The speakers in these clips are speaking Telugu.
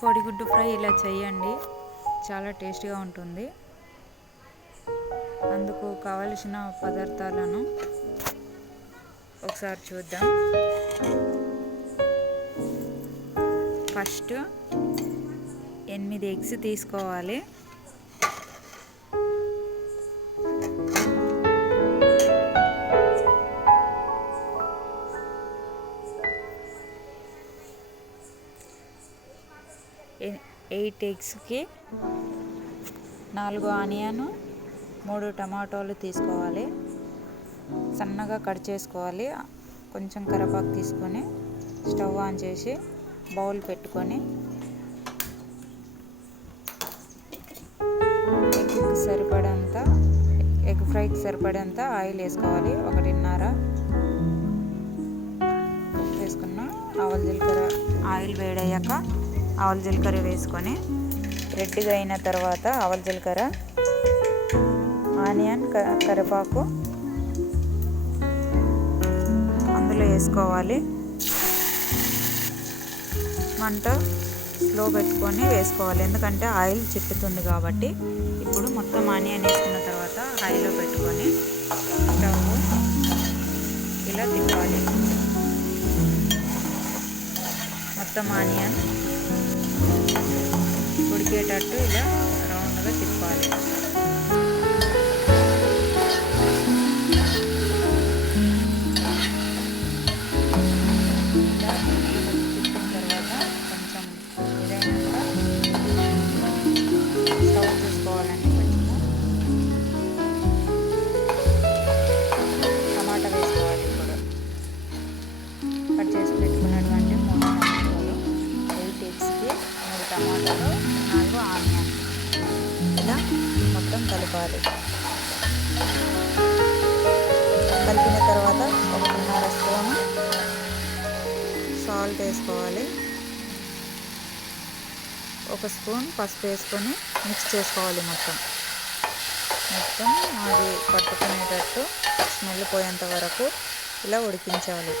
కోడిగుడ్డు ఫ్రై ఇలా చేయండి, చాలా టేస్టీగా ఉంటుంది. అందుకు కావలసిన పదార్థాలను ఒకసారి చూద్దాం. ఫస్ట్ 8 ఎగ్స్ తీసుకోవాలి. ఎయిట్ ఎగ్స్కి 4 ఆనియన్, 3 టమాటోలు తీసుకోవాలి. సన్నగా కట్ చేసుకోవాలి. కొంచెం కరివేపాకు తీసుకొని స్టవ్ ఆన్ చేసి బౌల్ పెట్టుకొని ఎగ్ ఫ్రైకి సరిపడేంత ఆయిల్ వేసుకోవాలి. 1.5 వేసుకున్న ఆవాల జీలకర్ర ఆయిల్ వేడయ్యాక ఆవాల జీలకర్ర వేసుకొని రెడ్గా అయిన తర్వాత ఆవాల జీలకర్ర, ఆనియన్, కరివేపాకు అందులో వేసుకోవాలి. మంట స్లో పెట్టుకొని వేసుకోవాలి, ఎందుకంటే ఆయిల్ చిట్టుతుంది కాబట్టి. ఇప్పుడు మొత్తం ఆనియన్ వేసుకున్న తర్వాత హైలో పెట్టుకొని స్టవ్ ఇలా తిప్పాలి. మొత్తం ఆనియన్ ఉడికేటట్టు ఇలా రౌండ్గా తిప్పాలి. కట్ చేసి పెట్టుకున్నటువంటి 3 టమాటాలు, 8 ఎగ్స్కి 3 టమాటాలు, 4 ఆనియన్ ఇలా మొత్తం కలపాలి. కలిపిన తర్వాత 1.5 స్పూన్ సాల్ట్ వేసుకోవాలి. 1 స్పూన్ పసుపు వేసుకొని మిక్స్ చేసుకోవాలి. మొత్తం అది పట్టుకునేటట్టు స్మెల్ పోయేంత వరకు ఇలా ఉడికించాలి.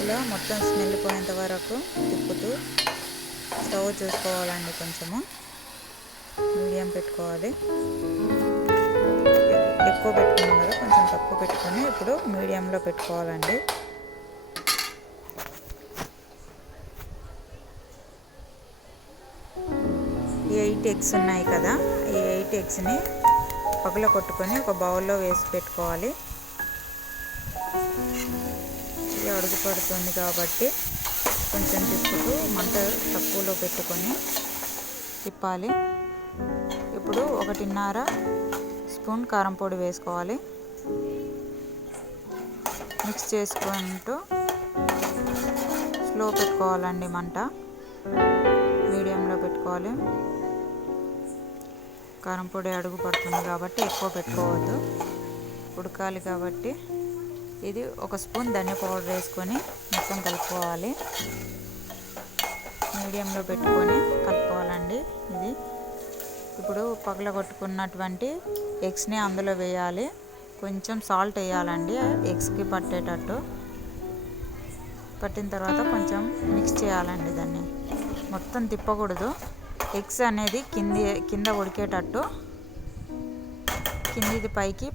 ఇలా మొత్తం స్మెల్ పోయేంత వరకు తిప్పుతూ స్టవ్ చూసుకోవాలండి. కొంచెము మీడియం పెట్టుకోవాలి. ఎక్కువ పెట్టుకున్నాం కదా, కొంచెం తక్కువ పెట్టుకొని ఇప్పుడు మీడియంలో పెట్టుకోవాలండి. ఈ 8 ఎగ్స్ ఉన్నాయి కదా, ఈ 8 ఎగ్స్ని పగల కొట్టుకొని ఒక బౌల్లో వేసి పెట్టుకోవాలి. ఇది అడుగు పడుతుంది కాబట్టి కొంచెం తిప్పుతూ మంట తక్కువలో పెట్టుకొని తిప్పాలి. ఇప్పుడు 1.5 స్పూన్ కారం పొడి వేసుకోవాలి. మిక్స్ చేసుకుంటూ స్లో పెట్టుకోవాలండి. మంట మీడియంలో పెట్టుకోవాలి. కారం పొడి అడుగు పడుతుంది కాబట్టి ఎక్కువ పెట్టుకోవద్దు, ఉడకాలి కాబట్టి. ఇది 1 స్పూన్ ధనియా పౌడర్ వేసుకొని మొత్తం కలుపుకోవాలి. మీడియంలో పెట్టుకొని కలుపుకోవాలండి. ఇది ఇప్పుడు పగలగొట్టుకున్నటువంటి ఎగ్స్ని అందులో వేయాలి. కొంచెం సాల్ట్ వేయాలండి ఎగ్స్కి పట్టేటట్టు. పట్టిన తర్వాత కొంచెం మిక్స్ చేయాలండి. దాన్ని మొత్తం తిప్పకూడదు. ఎగ్స్ అనేది కింద ఉడికేటట్టు కిందిది పైకి,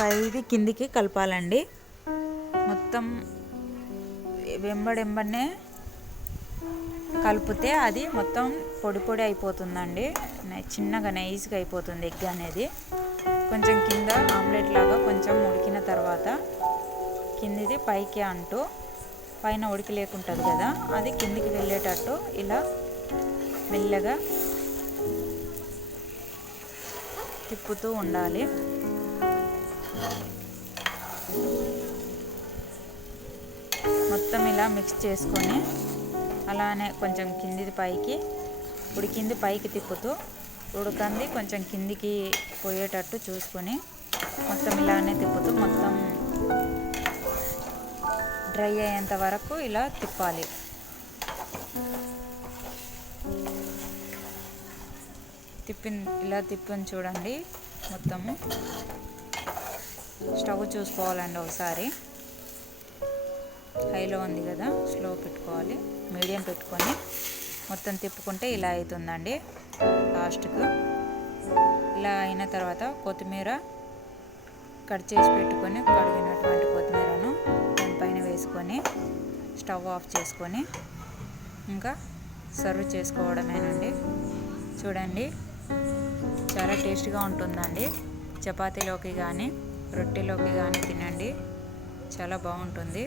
పైది కిందికి కలపాలండి. మొత్తం వెంబడెంబడనే కలిపితే అది మొత్తం పొడి అయిపోతుందండి. చిన్నగా నైస్గా అయిపోతుంది ఎగ్ అనేది. కొంచెం కింద ఆమ్లెట్ లాగా కొంచెం ఉడికిన తర్వాత కిందిది పైకి అంటూ పైన ఉడికి లేకుంటుంది కదా, అది కిందికి వెళ్ళేటట్టు ఇలా మెల్లగా తిప్పుతూ ఉండాలి. మొత్తం ఇలా మిక్స్ చేసుకొని అలానే కొంచెం కిందిది పైకి, ఉడికింది పైకి తిప్పుతూ, ఉడకంది కొంచెం కిందికి పోయేటట్టు చూసుకొని మొత్తం ఇలానే తిప్పుతూ మొత్తం డ్రై అయ్యేంత వరకు ఇలా తిప్పాలి. ఇలా తిప్పని చూడండి మొత్తము స్టవ్ చూసుకోవాలండి ఒకసారి. హైలో ఉంది కదా, స్లో పెట్టుకోవాలి, మీడియం పెట్టుకొని మొత్తం తిప్పుకుంటే ఇలా అవుతుందండి. లాస్ట్కు ఇలా అయిన తర్వాత కొత్తిమీర కట్ చేసి పెట్టుకొని, కడిగినటువంటి కొత్తిమీరను దానిపైన వేసుకొని స్టవ్ ఆఫ్ చేసుకొని ఇంకా సర్వ్ చేసుకోవడమేనండి. చూడండి, చాలా టేస్ట్గా ఉంటుందండి. చపాతీలోకి కానీ రొట్టెలోకి కానీ తినండి, చాలా బాగుంటుంది.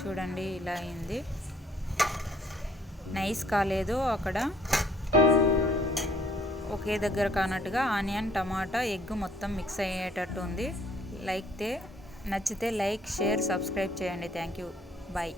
చూడండి, ఇలా అయింది. నైస్ కాలేదు, అక్కడ ఒకే దగ్గర కానట్టుగా ఆనియన్, టమాటా, ఎగ్ మొత్తం మిక్స్ అయ్యేటట్టు ఉంది. నచ్చితే లైక్, షేర్, సబ్స్క్రైబ్ చేయండి. Thank you. బాయ్.